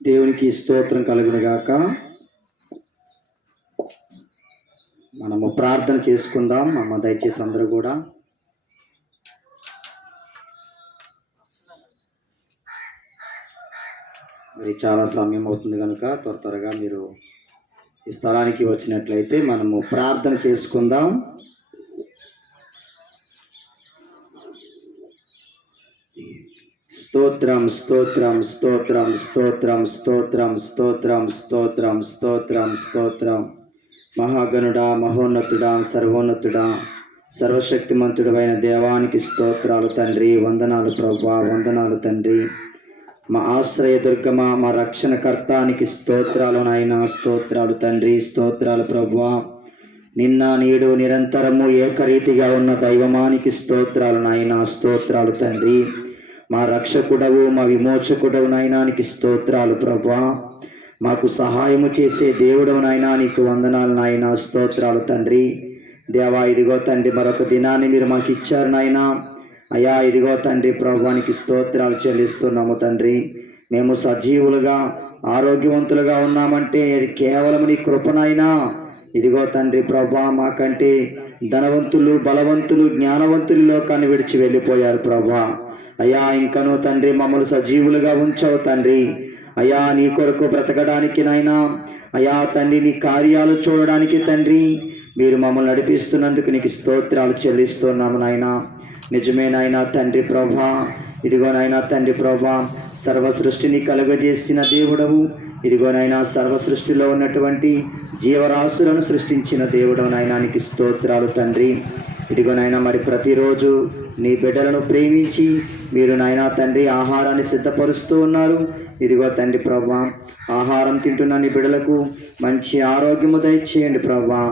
దేవునికి స్తోత్రం కలుగునుగాక. మనము ప్రార్థన చేసుకుందాం. దయచేసి అందరూ కూడా మరి చాలా సమయం అవుతుంది కనుక త్వరగా మీరు ఈ స్థలానికి వచ్చినట్లయితే మనము ప్రార్థన చేసుకుందాం. స్తోత్రం స్తోత్రం స్తోత్రం స్తోత్రం స్తోత్రం స్తోత్రం స్తోత్రం స్తోత్రం స్తోత్రం. మహాగణుడా, మహోన్నతుడా, సర్వోన్నతుడా, సర్వశక్తిమంతుడు అయిన దేవానికి స్తోత్రాలు తండ్రి. వందనాలు ప్రభువా, వందనాలు తండ్రి. మా ఆశ్రయ దుర్గమా, మా రక్షణకర్తానికి స్తోత్రాలు నాయన. స్తోత్రాలు తండ్రి, స్తోత్రాలు ప్రభువా. నిన్న నేడు నిరంతరము ఏకరీతిగా ఉన్న దైవమానికి స్తోత్రాలు నాయన. స్తోత్రాలు తండ్రి. మా రక్షకుడవు, మా విమోచకుడవు నాయనానికి స్తోత్రాలు ప్రభువా. మాకు సహాయము చేసే దేవుడవు నాయనా, నీకు వందనాలు నాయన. స్తోత్రాలు తండ్రి. దేవా, ఇదిగో తండ్రి మరొక దినాన్ని మీరు మాకు ఇచ్చారు నాయన. అయ్యా, ఇదిగో తండ్రి ప్రభువానికి స్తోత్రాలు చెల్లిస్తున్నాము తండ్రి. మేము సజీవులుగా ఆరోగ్యవంతులుగా ఉన్నామంటే అది కేవలం నీ కృపనైనా. ఇదిగో తండ్రి ప్రభువా, మాకంటే ధనవంతులు, బలవంతులు, జ్ఞానవంతులు లోకాన్ని విడిచి వెళ్ళిపోయారు ప్రభువా. అయ్యా, ఇంకనూ తండ్రి మమ్మల్ని సజీవులుగా ఉంచావు తండ్రి. అయ్యా, నీ కొరకు బ్రతకడానికి నాయనా, అయ్యా తండ్రి నీ కార్యాలు చూడడానికి తండ్రి మీరు మమ్మల్ని నడిపిస్తున్నందుకు నీకు స్తోత్రాలు చెల్లిస్తున్నాము నాయన. నిజమే నాయన తండ్రి ప్రభా. ఇదిగో నాయన తండ్రి ప్రభా, సర్వ సృష్టిని కలుగజేసిన దేవుడవు. ఇదిగోనైనా సర్వ సృష్టిలో ఉన్నటువంటి జీవరాశులను సృష్టించిన దేవుడవు నాయనా, నీకు స్తోత్రాలు తండ్రి. ఇదిగోనైనా మరి ప్రతిరోజు నీ బిడ్డలను ప్రేమించి మీరు నాయనా తండ్రి ఆహారాన్ని సిద్ధపరుస్తూ ఉన్నారు. ఇదిగో తండ్రి ప్రభా, ఆహారం తింటున్న నీ బిడ్డలకు మంచి ఆరోగ్యము దయచేయండి ప్రభా.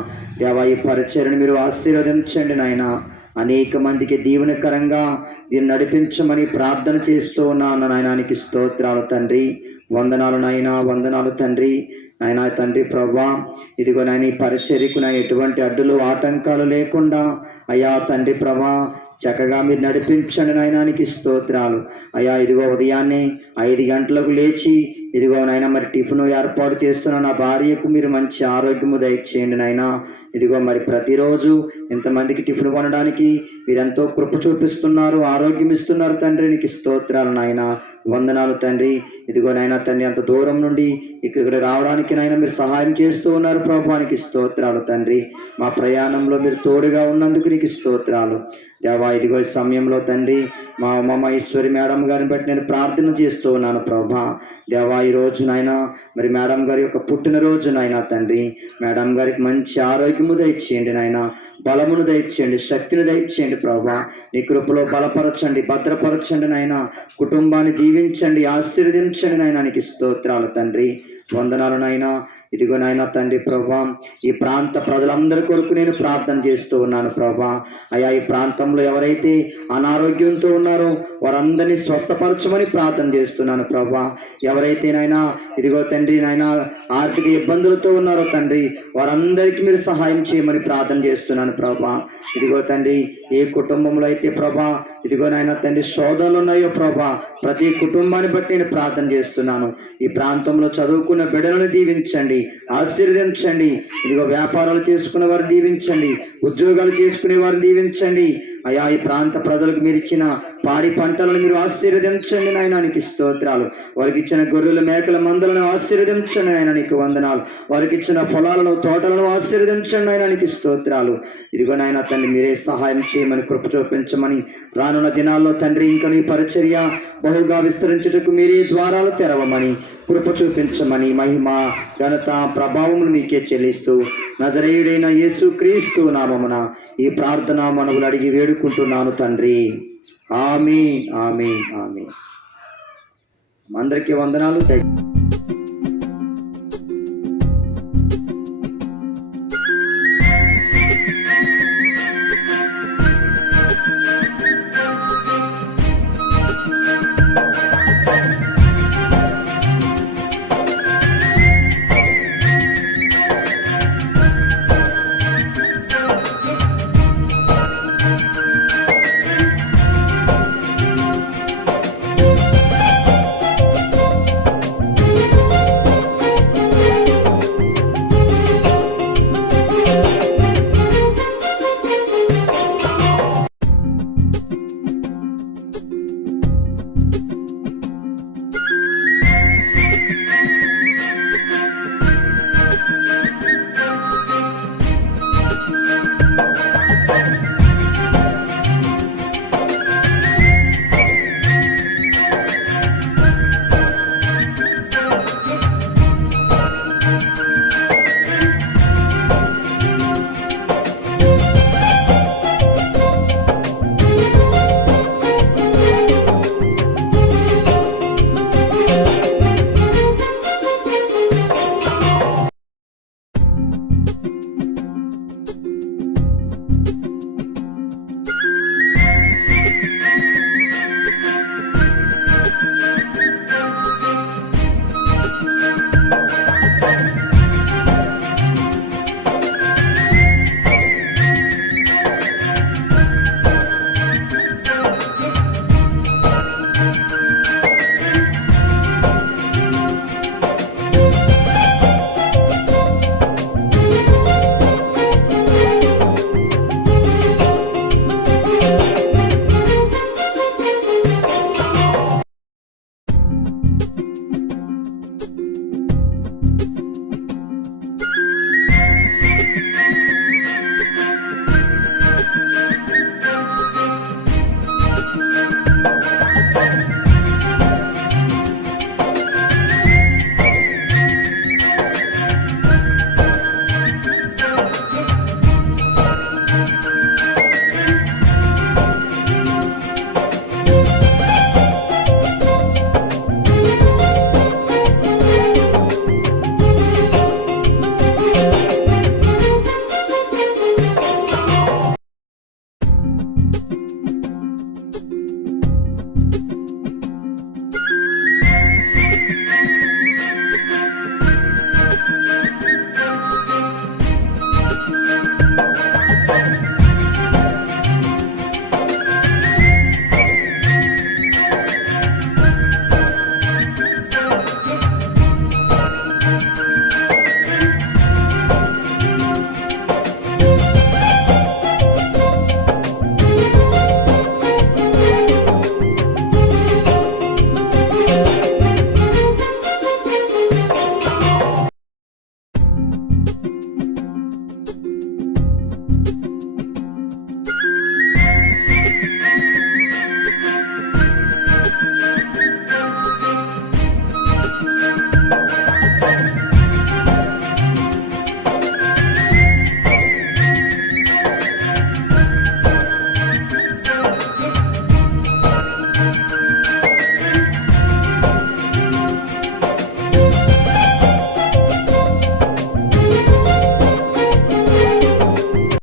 దేవా, ఈ పరిచర్యను మీరు ఆశీర్వదించండి నాయన. అనేక మందికి దీవెనకరంగా దీన్ని నడిపించమని ప్రార్థన చేస్తూ ఉన్నాను నాయనానికి స్తోత్రాలు తండ్రి. వందనాలు నాయన, వందనాలు తండ్రి. నాయనా తండ్రి ప్రభా, ఇదిగో నాయన ఈ పరిచర్యకు నా ఎటువంటి అడ్డులు ఆటంకాలు లేకుండా అయ్యా తండ్రి ప్రభా చక్కగా మీరు నడిపించండి నాయనానికి స్తోత్రాలు. అయ్యా, ఇదిగో ఉదయాన్నే 5 గంటలకు లేచి ఇదిగో నాయన మరి టిఫిన్ ఏర్పాటు చేస్తున్న నా భార్యకు మీరు మంచి ఆరోగ్యము దయచేయండి నాయన. ఇదిగో మరి ప్రతిరోజు ఇంతమందికి టిఫిన్ కొనడానికి మీరెంతో కృప చూపిస్తున్నారు, ఆరోగ్యం ఇస్తున్నారు తండ్రి. నీకు స్తోత్రాలు నాయన, వందనాలు తండ్రి. ఇదిగో నాయన తండ్రి, అంత దూరం నుండి ఇక్కడ రావడానికి నాయన మీరు సహాయం చేస్తూ ఉన్నారు ప్రభువానికి స్తోత్రాలు తండ్రి. మా ప్రయాణంలో మీరు తోడుగా ఉన్నందుకు నీకు స్తోత్రాలు దేవా. ఇదిగో ఈ సమయంలో తండ్రి మా అమ్మమ్మ ఈశ్వరి మేడం గారిని బట్టి నేను ప్రార్థన చేస్తూ ఉన్నాను ప్రభా. దేవా, ఈరోజు నాయన మరి మేడం గారి యొక్క పుట్టినరోజు నాయన తండ్రి. మేడం గారికి మంచి ఆరోగ్యము దయచేయండి నాయన, బలమును దయచేయండి, శక్తిని దయచేయండి ప్రభా. నీ కృపలో బలపరచండి, భద్రపరచండి నాయన. కుటుంబాన్ని దీవించండి, ఆశీర్వదించండి నాయన. నీకు స్తోత్రాలు తండ్రి, వందనాలు నాయన. ఇదిగో నాయన తండ్రి ప్రభా, ఈ ప్రాంత ప్రజలందరి కొరకు నేను ప్రార్థన చేస్తూ ఉన్నాను ప్రభా. అయ్యా, ఈ ప్రాంతంలో ఎవరైతే అనారోగ్యంతో ఉన్నారో వారందరినీ స్వస్థపరచమని ప్రార్థన చేస్తున్నాను ప్రభా. ఎవరైతే నాయనా ఇదిగో తండ్రి నాయనా ఆర్థిక ఇబ్బందులతో ఉన్నారో తండ్రి వారందరికీ మీరు సహాయం చేయమని ప్రార్థన చేస్తున్నాను ప్రభా. ఇదిగో తండ్రి ఏ కుటుంబంలో అయితే ప్రభా ఇదిగో నాయన తండ్రి శోధనలు ఉన్నాయో ప్రభా, ప్రతి కుటుంబాన్ని బట్టి నేను ప్రార్థన చేస్తున్నాను. ఈ ప్రాంతంలో చదువుకున్న బిడ్డలను దీవించండి, ఆశీర్వదించండి. ఇదిగో వ్యాపారాలు చేసుకునే వారిని దీవించండి, ఉద్యోగాలు చేసుకునే వారిని దీవించండి. అయా, ఈ ప్రాంత ప్రజలకు మీరు ఇచ్చిన పాడి పంటలను మీరు ఆశీర్వదించండి నాయన. నీకు స్తోత్రాలు. వారికి ఇచ్చిన గొర్రెల మేకల మందలను ఆశీర్వదించండి నాయన. నీకు వందనాలు. వారికి ఇచ్చిన పొలాలను తోటలను ఆశీర్వదించండి నాయన. నీకు స్తోత్రాలు. ఇదిగో నాయన తండ్రి మీరే సహాయం చేయమని కృప చూపించమని, రానున్న దినాల్లో తండ్రి ఇంకా నీ పరిచర్య బహుగా విస్తరించుటకు మీరే ద్వారాలు తెరవమని కృప చూపించమని మహిమ ఘనత ప్రభావమును మీకే చెల్లిస్తూ నజరేయుడైన యేసు క్రీస్తు నామమున ఈ ప్రార్థన మనవులు అడిగి వేడుకుంటున్నాను తండ్రి. ఆమేన్, ఆమేన్, ఆమేన్. అందరికీ వందనాలు.